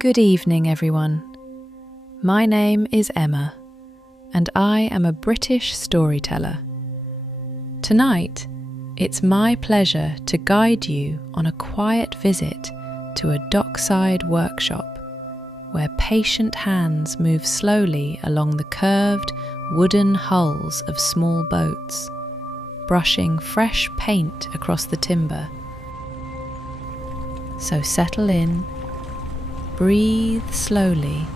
Good evening, everyone. My name is Emma, and I am a British storyteller. Tonight, it's my pleasure to guide you on a quiet visit to a dockside workshop where patient hands move slowly along the curved wooden hulls of small boats, brushing fresh paint across the timber. So settle in, breathe slowly,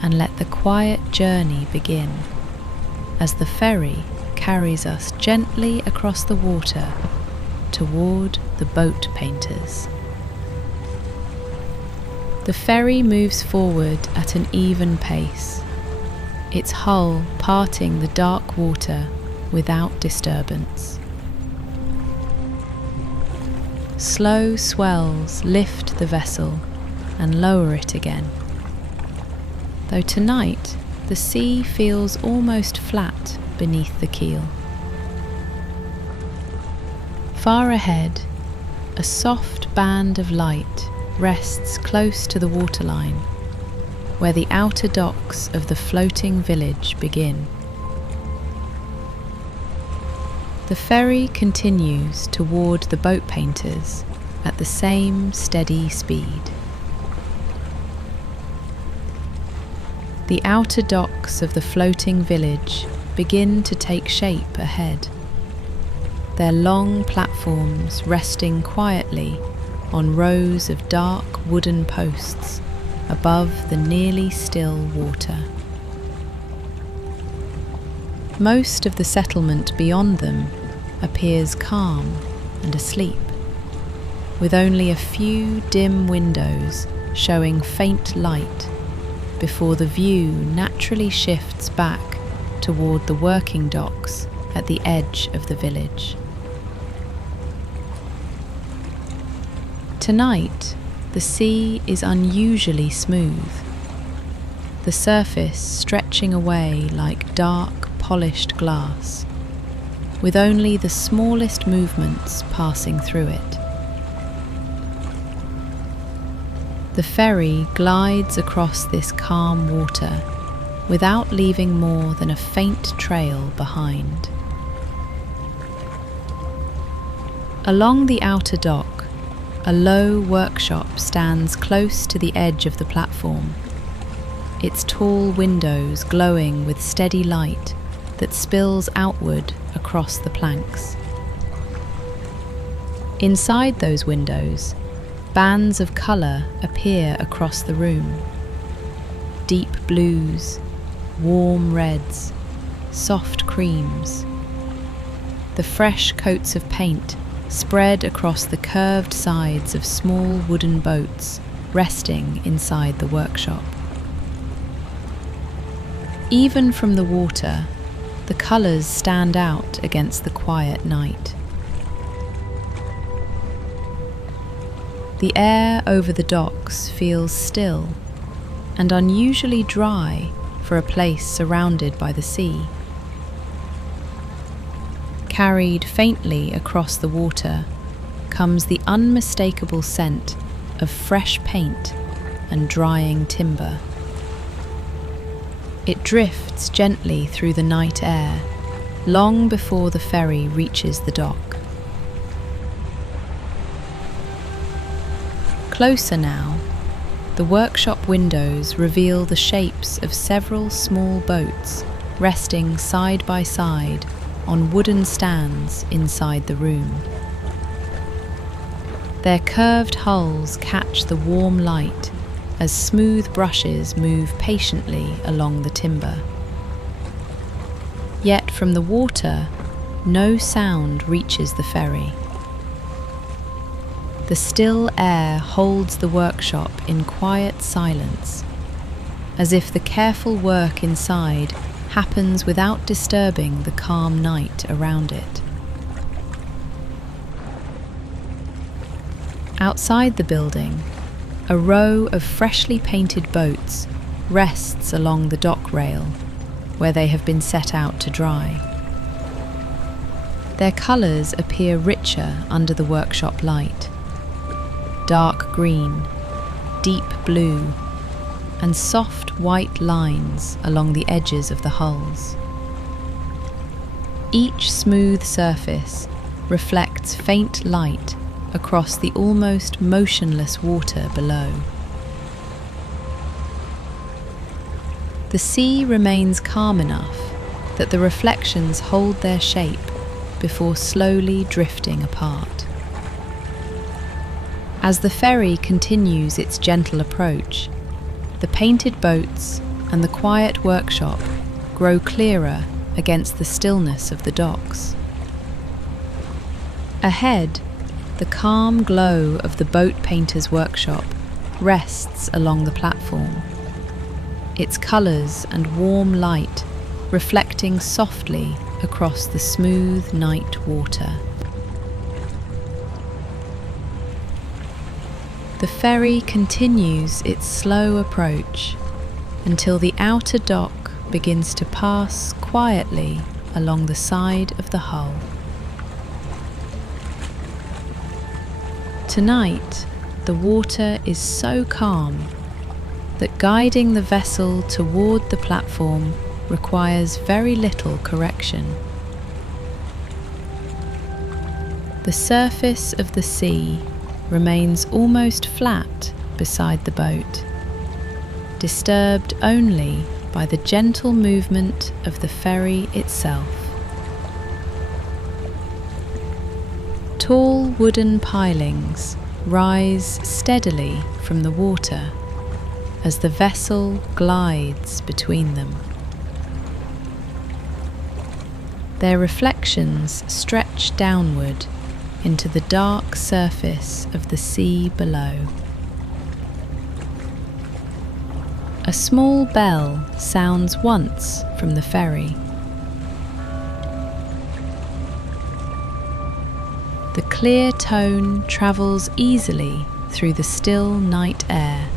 and let the quiet journey begin as the ferry carries us gently across the water toward the boat painters. The ferry moves forward at an even pace, its hull parting the dark water without disturbance. Slow swells lift the vessel and lower it again, though tonight the sea feels almost flat beneath the keel. Far ahead, a soft band of light rests close to the waterline, where the outer docks of the floating village begin. The ferry continues toward the boat painters at the same steady speed. The outer docks of the floating village begin to take shape ahead, their long platforms resting quietly on rows of dark wooden posts above the nearly still water. Most of the settlement beyond them appears calm and asleep, with only a few dim windows showing faint light before the view naturally shifts back toward the working docks at the edge of the village. Tonight, the sea is unusually smooth, the surface stretching away like dark, polished glass, with only the smallest movements passing through it. The ferry glides across this calm water without leaving more than a faint trail behind. Along the outer dock, a low workshop stands close to the edge of the platform, its tall windows glowing with steady light that spills outward across the planks. Inside those windows, bands of colour appear across the room. Deep blues, warm reds, soft creams. The fresh coats of paint spread across the curved sides of small wooden boats resting inside the workshop. Even from the water, the colours stand out against the quiet night. The air over the docks feels still and unusually dry for a place surrounded by the sea. Carried faintly across the water comes the unmistakable scent of fresh paint and drying timber. It drifts gently through the night air, long before the ferry reaches the dock. Closer now, the workshop windows reveal the shapes of several small boats resting side by side on wooden stands inside the room. Their curved hulls catch the warm light as smooth brushes move patiently along the timber. Yet from the water, no sound reaches the ferry. The still air holds the workshop in quiet silence, as if the careful work inside happens without disturbing the calm night around it. Outside the building, a row of freshly painted boats rests along the dock rail, where they have been set out to dry. Their colours appear richer under the workshop light. Dark green, deep blue and soft white lines along the edges of the hulls. Each smooth surface reflects faint light across the almost motionless water below. The sea remains calm enough that the reflections hold their shape before slowly drifting apart. As the ferry continues its gentle approach, the painted boats and the quiet workshop grow clearer against the stillness of the docks. Ahead, the calm glow of the boat painter's workshop rests along the platform, its colours and warm light reflecting softly across the smooth night water. The ferry continues its slow approach until the outer dock begins to pass quietly along the side of the hull. Tonight, the water is so calm that guiding the vessel toward the platform requires very little correction. The surface of the sea remains almost flat beside the boat, disturbed only by the gentle movement of the ferry itself. Tall wooden pilings rise steadily from the water as the vessel glides between them. Their reflections stretch downward into the dark surface of the sea below. A small bell sounds once from the ferry. The clear tone travels easily through the still night air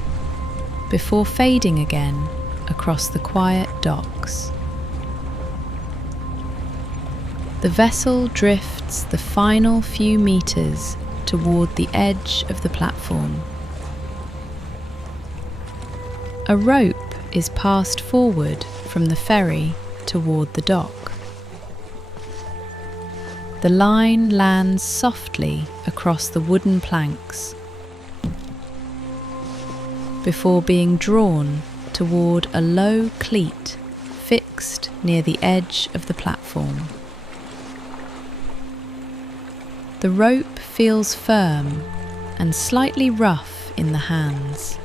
before fading again across the quiet docks. The vessel drifts the final few meters toward the edge of the platform. A rope is passed forward from the ferry toward the dock. The line lands softly across the wooden planks before being drawn toward a low cleat fixed near the edge of the platform. The rope feels firm and slightly rough in the hands,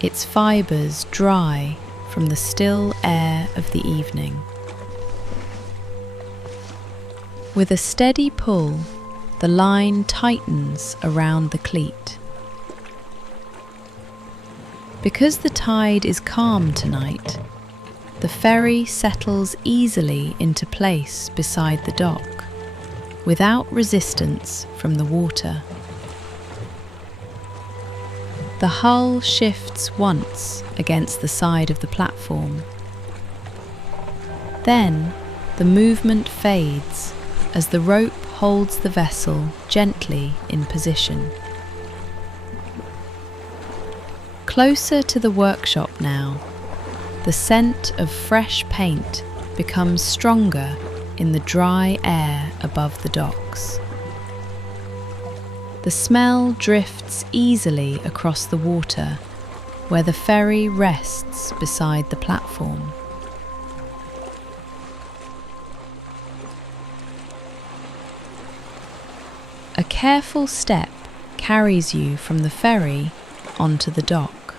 its fibres dry from the still air of the evening. With a steady pull, the line tightens around the cleat. Because the tide is calm tonight, the ferry settles easily into place beside the dock, without resistance from the water. The hull shifts once against the side of the platform. Then the movement fades as the rope holds the vessel gently in position. Closer to the workshop now, the scent of fresh paint becomes stronger in the dry air above the docks. The smell drifts easily across the water where the ferry rests beside the platform. A careful step carries you from the ferry onto the dock.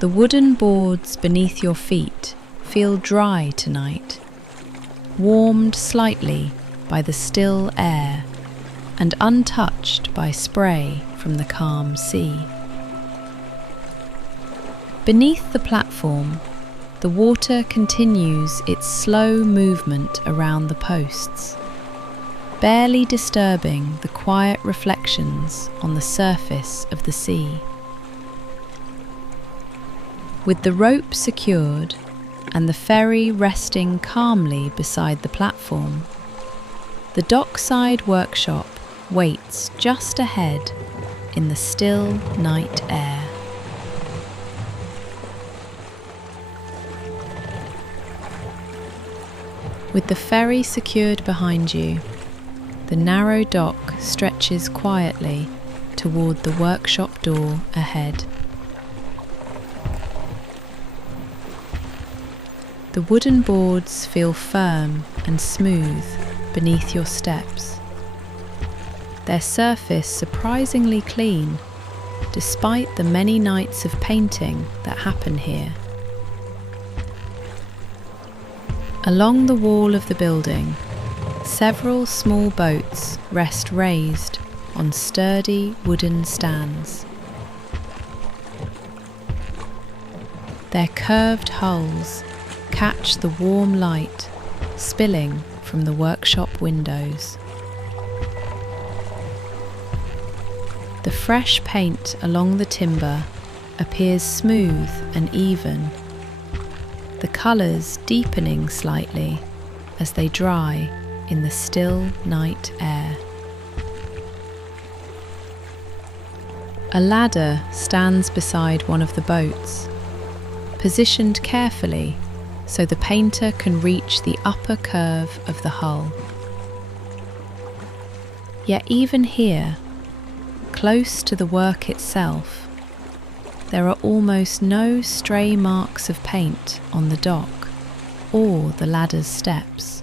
The wooden boards beneath your feet feel dry tonight, warmed slightly by the still air and untouched by spray from the calm sea. Beneath the platform, the water continues its slow movement around the posts, barely disturbing the quiet reflections on the surface of the sea. With the rope secured and the ferry resting calmly beside the platform, the dockside workshop waits just ahead in the still night air. With the ferry secured behind you, the narrow dock stretches quietly toward the workshop door ahead. The wooden boards feel firm and smooth beneath your steps, their surface surprisingly clean despite the many nights of painting that happen here. Along the wall of the building, several small boats rest raised on sturdy wooden stands. Their curved hulls catch the warm light spilling from the workshop windows. The fresh paint along the timber appears smooth and even, the colours deepening slightly as they dry in the still night air. A ladder stands beside one of the boats, positioned carefully so the painter can reach the upper curve of the hull. Yet even here, close to the work itself, there are almost no stray marks of paint on the dock or the ladder's steps.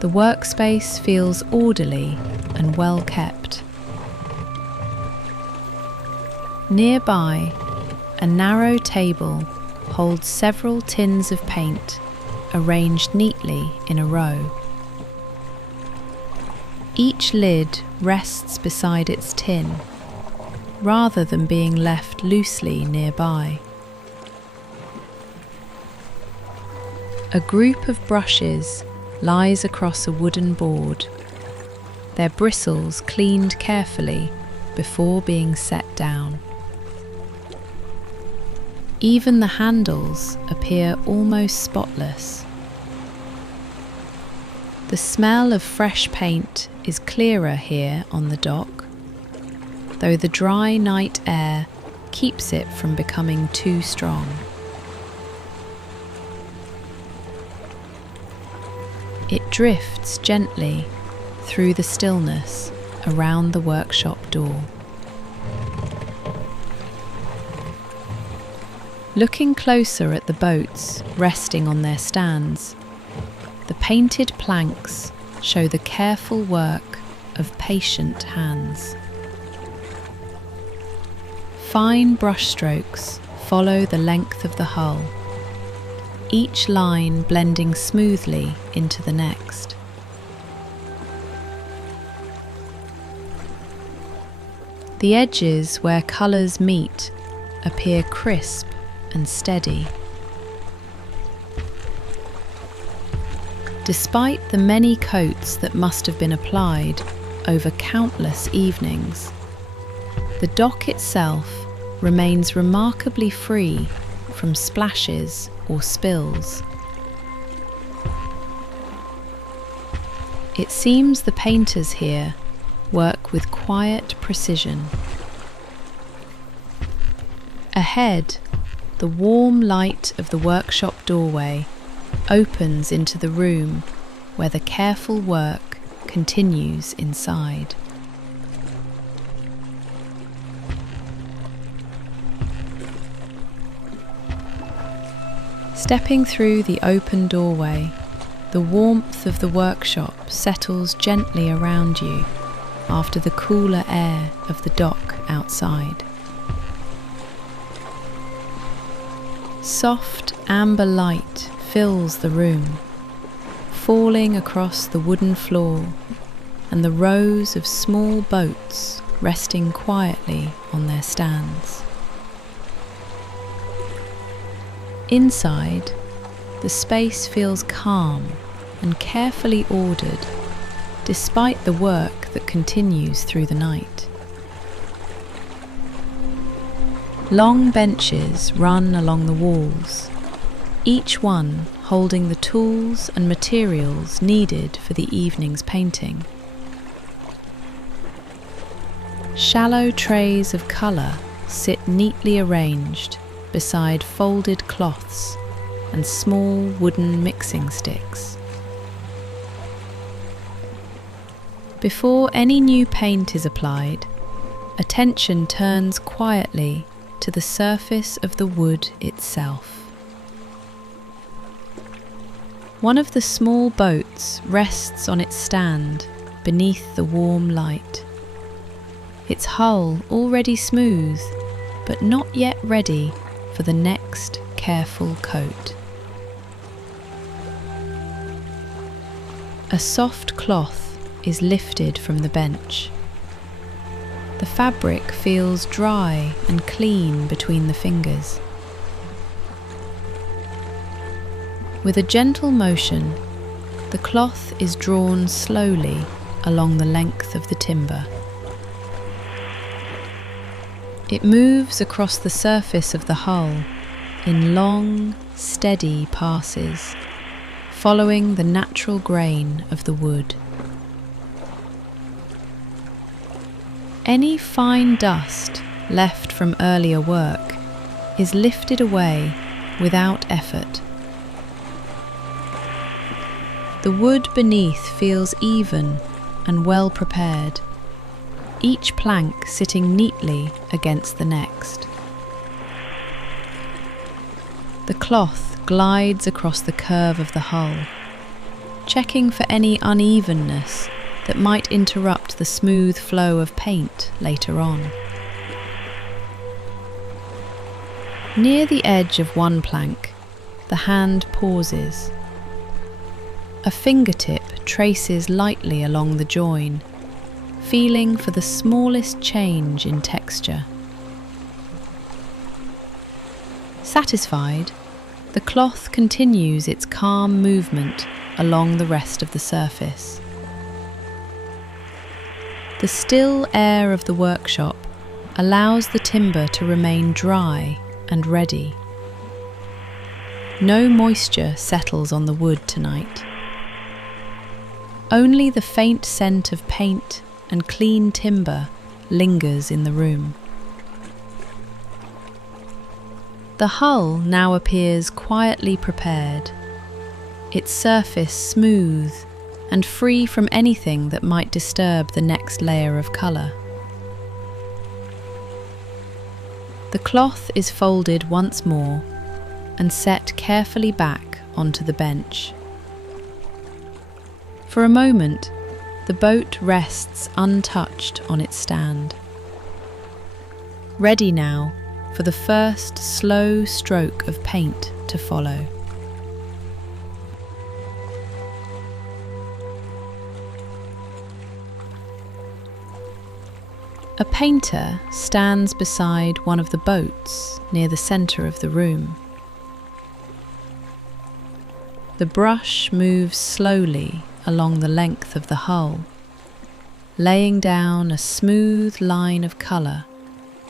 The workspace feels orderly and well kept. Nearby, a narrow table holds several tins of paint arranged neatly in a row. Each lid rests beside its tin, rather than being left loosely nearby. A group of brushes lies across a wooden board, their bristles cleaned carefully before being set down. Even the handles appear almost spotless. The smell of fresh paint is clearer here on the dock, though the dry night air keeps it from becoming too strong. It drifts gently through the stillness around the workshop door. Looking closer at the boats resting on their stands, the painted planks show the careful work of patient hands. Fine brushstrokes follow the length of the hull, each line blending smoothly into the next. The edges where colours meet appear crisp and steady. Despite the many coats that must have been applied over countless evenings, the dock itself remains remarkably free from splashes or spills. It seems the painters here work with quiet precision. Ahead, the warm light of the workshop doorway opens into the room where the careful work continues inside. Stepping through the open doorway, the warmth of the workshop settles gently around you after the cooler air of the dock outside. Soft amber light fills the room, falling across the wooden floor and the rows of small boats resting quietly on their stands. Inside, the space feels calm and carefully ordered, despite the work that continues through the night. Long benches run along the walls, each one holding the tools and materials needed for the evening's painting. Shallow trays of colour sit neatly arranged beside folded cloths and small wooden mixing sticks. Before any new paint is applied, attention turns quietly to the surface of the wood itself. One of the small boats rests on its stand beneath the warm light. Its hull already smooth, but not yet ready for the next careful coat. A soft cloth is lifted from the bench. The fabric feels dry and clean between the fingers. With a gentle motion, the cloth is drawn slowly along the length of the timber. It moves across the surface of the hull in long, steady passes, following the natural grain of the wood. Any fine dust left from earlier work is lifted away without effort. The wood beneath feels even and well prepared, each plank sitting neatly against the next. The cloth glides across the curve of the hull, checking for any unevenness that might interrupt the smooth flow of paint later on. Near the edge of one plank, the hand pauses. A fingertip traces lightly along the join, feeling for the smallest change in texture. Satisfied, the cloth continues its calm movement along the rest of the surface. The still air of the workshop allows the timber to remain dry and ready. No moisture settles on the wood tonight. Only the faint scent of paint and clean timber lingers in the room. The hull now appears quietly prepared, its surface smooth and free from anything that might disturb the next layer of colour. The cloth is folded once more and set carefully back onto the bench. For a moment, the boat rests untouched on its stand, ready now for the first slow stroke of paint to follow. A painter stands beside one of the boats near the centre of the room. The brush moves slowly along the length of the hull, laying down a smooth line of colour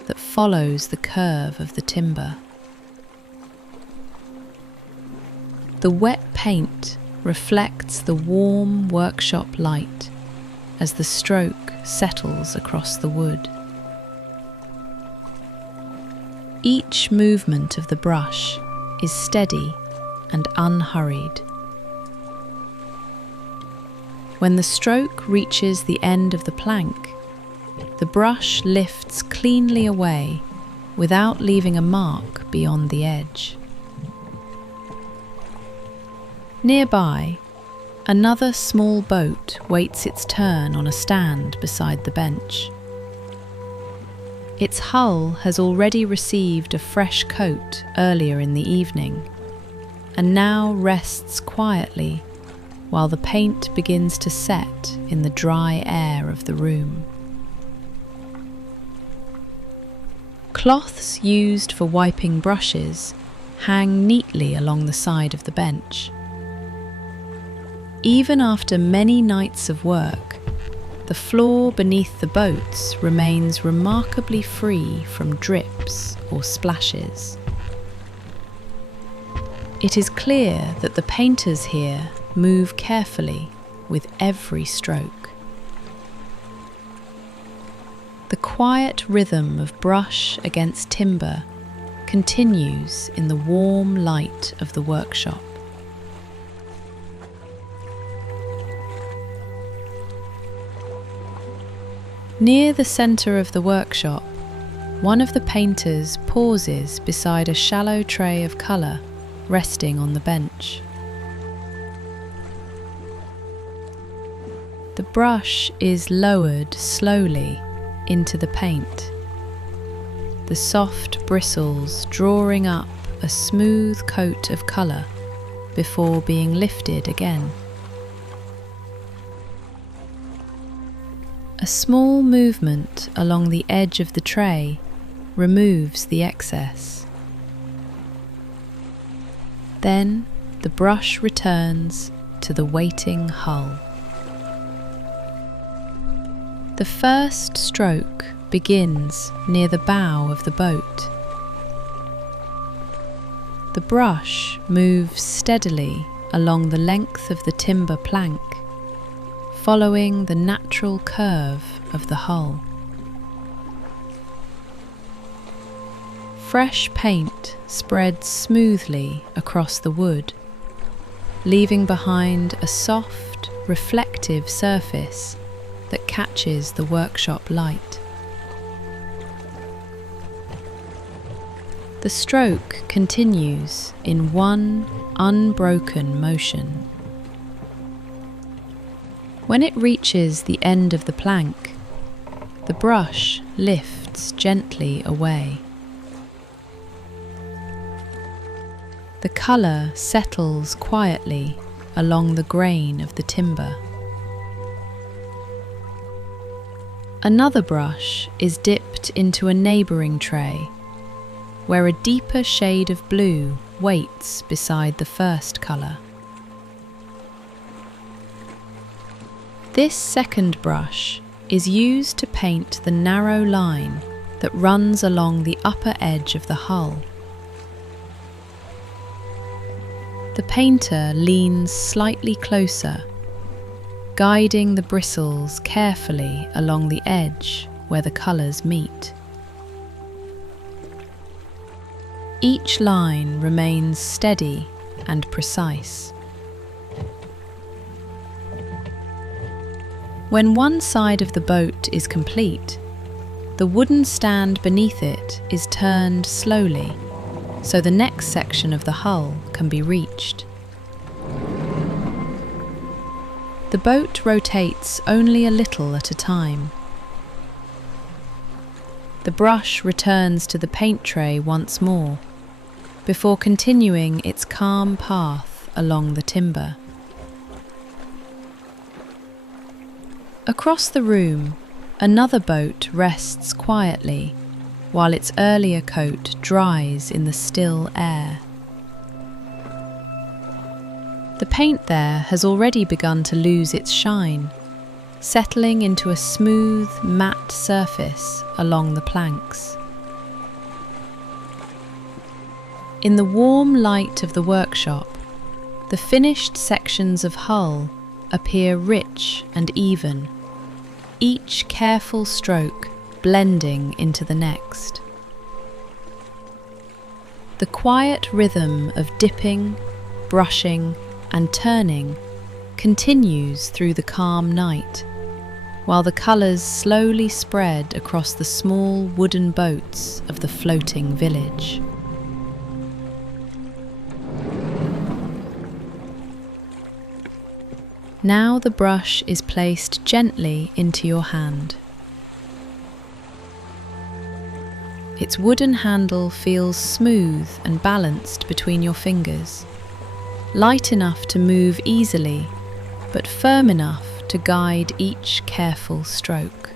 that follows the curve of the timber. The wet paint reflects the warm workshop light as the stroke settles across the wood. Each movement of the brush is steady and unhurried. When the stroke reaches the end of the plank, the brush lifts cleanly away without leaving a mark beyond the edge. Nearby, another small boat waits its turn on a stand beside the bench. Its hull has already received a fresh coat earlier in the evening, and now rests quietly while the paint begins to set in the dry air of the room. Cloths used for wiping brushes hang neatly along the side of the bench. Even after many nights of work, the floor beneath the boats remains remarkably free from drips or splashes. It is clear that the painters here move carefully with every stroke. The quiet rhythm of brush against timber continues in the warm light of the workshop. Near the centre of the workshop, one of the painters pauses beside a shallow tray of colour resting on the bench. The brush is lowered slowly into the paint, the soft bristles drawing up a smooth coat of colour before being lifted again. A small movement along the edge of the tray removes the excess. Then the brush returns to the waiting hull. The first stroke begins near the bow of the boat. The brush moves steadily along the length of the timber plank, following the natural curve of the hull. Fresh paint spreads smoothly across the wood, leaving behind a soft, reflective surface that catches the workshop light. The stroke continues in one unbroken motion. When it reaches the end of the plank, the brush lifts gently away. The colour settles quietly along the grain of the timber. Another brush is dipped into a neighbouring tray, where a deeper shade of blue waits beside the first colour. This second brush is used to paint the narrow line that runs along the upper edge of the hull. The painter leans slightly closer, guiding the bristles carefully along the edge where the colours meet. Each line remains steady and precise. When one side of the boat is complete, the wooden stand beneath it is turned slowly, so the next section of the hull can be reached. The boat rotates only a little at a time. The brush returns to the paint tray once more, before continuing its calm path along the timber. Across the room, another boat rests quietly, while its earlier coat dries in the still air. The paint there has already begun to lose its shine, settling into a smooth, matte surface along the planks. In the warm light of the workshop, the finished sections of hull appear rich and even, each careful stroke blending into the next. The quiet rhythm of dipping, brushing, and turning continues through the calm night, while the colours slowly spread across the small wooden boats of the floating village. Now the brush is placed gently into your hand. Its wooden handle feels smooth and balanced between your fingers, light enough to move easily, but firm enough to guide each careful stroke.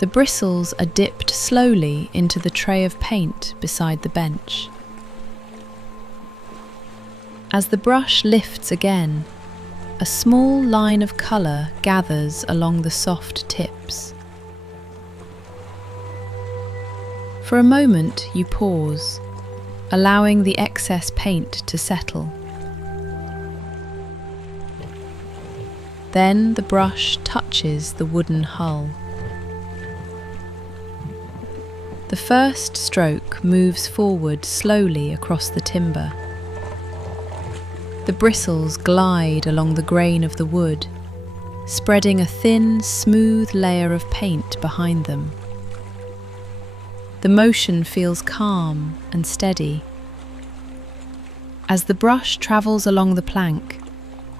The bristles are dipped slowly into the tray of paint beside the bench. As the brush lifts again, a small line of colour gathers along the soft tips. For a moment you pause, allowing the excess paint to settle. Then the brush touches the wooden hull. The first stroke moves forward slowly across the timber. The bristles glide along the grain of the wood, spreading a thin, smooth layer of paint behind them. The motion feels calm and steady. As the brush travels along the plank,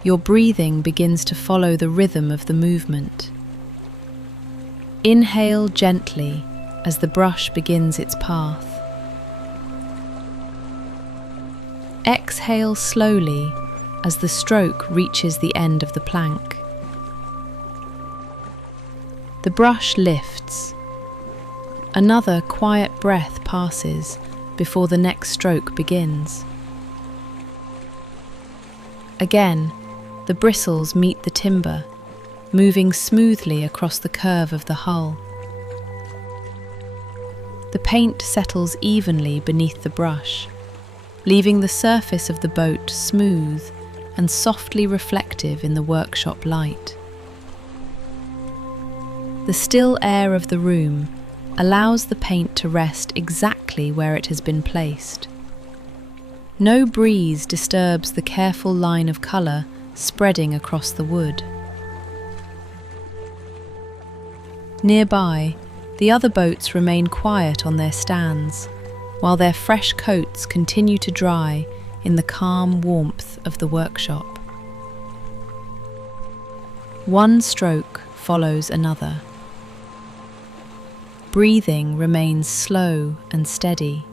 your breathing begins to follow the rhythm of the movement. Inhale gently as the brush begins its path. Exhale slowly as the stroke reaches the end of the plank. The brush lifts. Another quiet breath passes before the next stroke begins. Again, the bristles meet the timber, moving smoothly across the curve of the hull. The paint settles evenly beneath the brush, leaving the surface of the boat smooth and softly reflective in the workshop light. The still air of the room allows the paint to rest exactly where it has been placed. No breeze disturbs the careful line of colour spreading across the wood. Nearby, the other boats remain quiet on their stands, while their fresh coats continue to dry in the calm warmth of the workshop. One stroke follows another. Breathing remains slow and steady.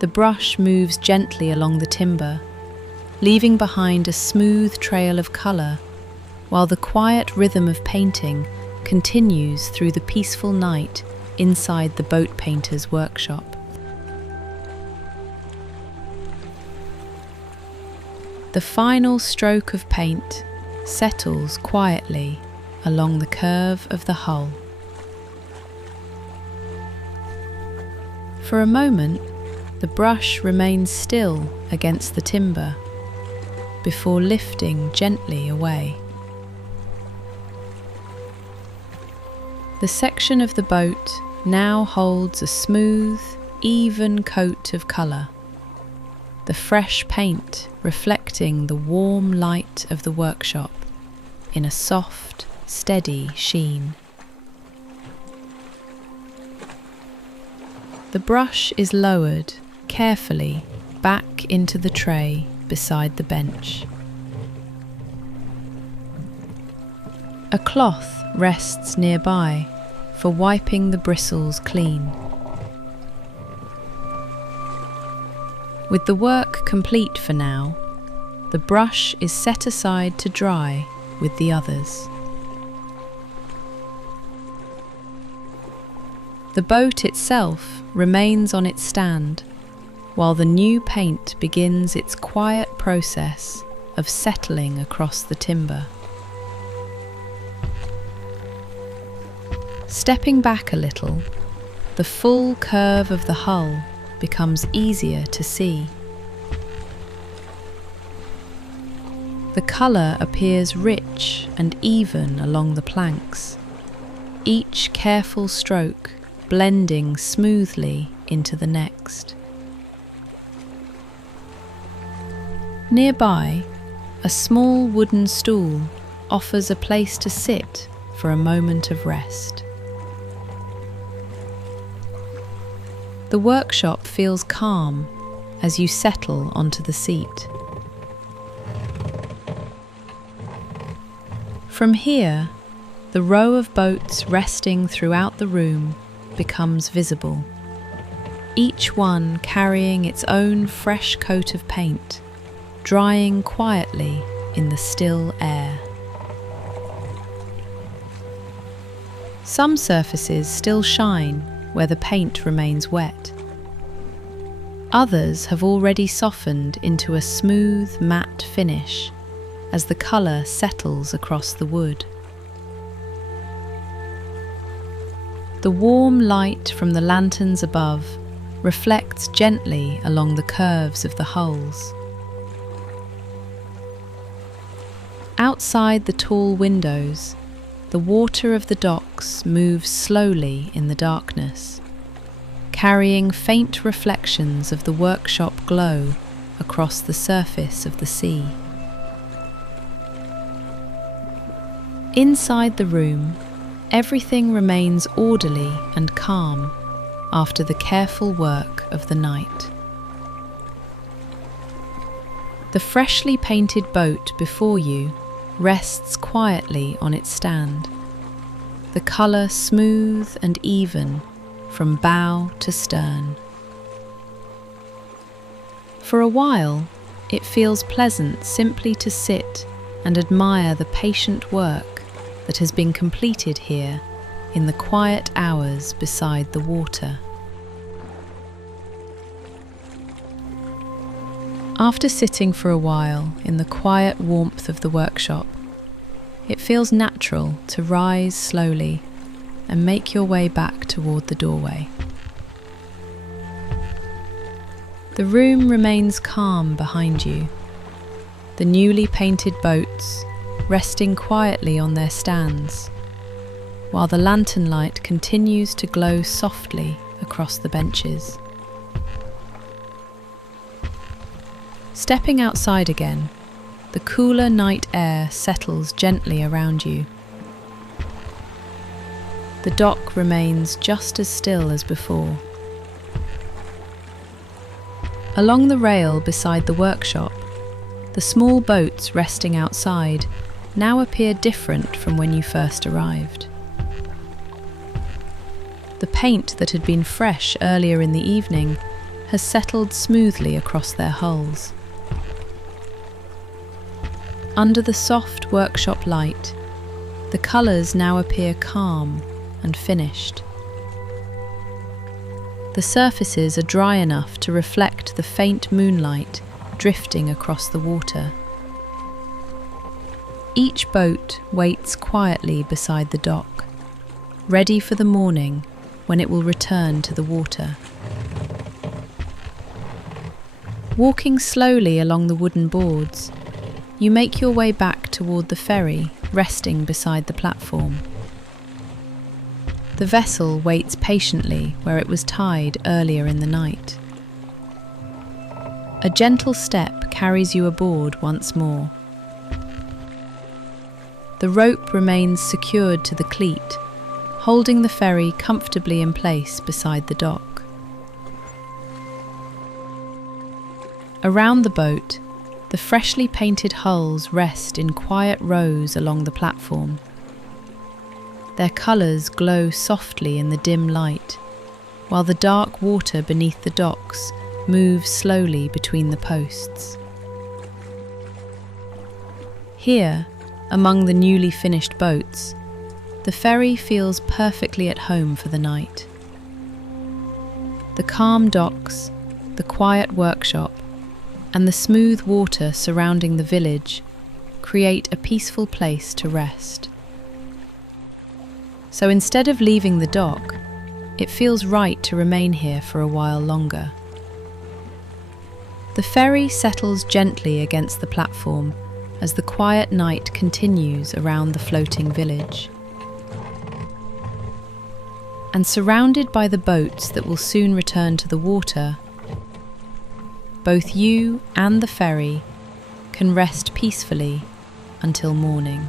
The brush moves gently along the timber, leaving behind a smooth trail of colour, while the quiet rhythm of painting continues through the peaceful night inside the boat painter's workshop. The final stroke of paint settles quietly along the curve of the hull. For a moment, the brush remains still against the timber before lifting gently away. The section of the boat now holds a smooth, even coat of colour, the fresh paint reflecting the warm light of the workshop in a soft, steady sheen. The brush is lowered carefully back into the tray beside the bench. A cloth rests nearby for wiping the bristles clean. With the work complete for now, the brush is set aside to dry with the others. The boat itself remains on its stand, while the new paint begins its quiet process of settling across the timber. Stepping back a little, the full curve of the hull becomes easier to see. The colour appears rich and even along the planks, each careful stroke blending smoothly into the next. Nearby, a small wooden stool offers a place to sit for a moment of rest. The workshop feels calm as you settle onto the seat. From here, the row of boats resting throughout the room becomes visible, each one carrying its own fresh coat of paint, drying quietly in the still air. Some surfaces still shine where the paint remains wet. Others have already softened into a smooth, matte finish as the colour settles across the wood. The warm light from the lanterns above reflects gently along the curves of the hulls. Outside the tall windows, the water of the docks moves slowly in the darkness, carrying faint reflections of the workshop glow across the surface of the sea. Inside the room, everything remains orderly and calm after the careful work of the night. The freshly painted boat before you rests quietly on its stand, the colour smooth and even from bow to stern. For a while, it feels pleasant simply to sit and admire the patient work that has been completed here in the quiet hours beside the water. After sitting for a while in the quiet warmth of the workshop, it feels natural to rise slowly and make your way back toward the doorway. The room remains calm behind you, the newly painted boats resting quietly on their stands, while the lantern light continues to glow softly across the benches. Stepping outside again, the cooler night air settles gently around you. The dock remains just as still as before. Along the rail beside the workshop, the small boats resting outside now appear different from when you first arrived. The paint that had been fresh earlier in the evening has settled smoothly across their hulls. Under the soft workshop light, the colours now appear calm and finished. The surfaces are dry enough to reflect the faint moonlight drifting across the water. Each boat waits quietly beside the dock, ready for the morning when it will return to the water. Walking slowly along the wooden boards, you make your way back toward the ferry resting beside the platform. The vessel waits patiently where it was tied earlier in the night. A gentle step carries you aboard once more. The rope remains secured to the cleat, holding the ferry comfortably in place beside the dock. Around the boat, the freshly painted hulls rest in quiet rows along the platform. Their colours glow softly in the dim light, while the dark water beneath the docks moves slowly between the posts. Here, among the newly finished boats, the ferry feels perfectly at home for the night. The calm docks, the quiet workshop, and the smooth water surrounding the village create a peaceful place to rest. So instead of leaving the dock, it feels right to remain here for a while longer. The ferry settles gently against the platform as the quiet night continues around the floating village. And surrounded by the boats that will soon return to the water, both you and the ferry can rest peacefully until morning.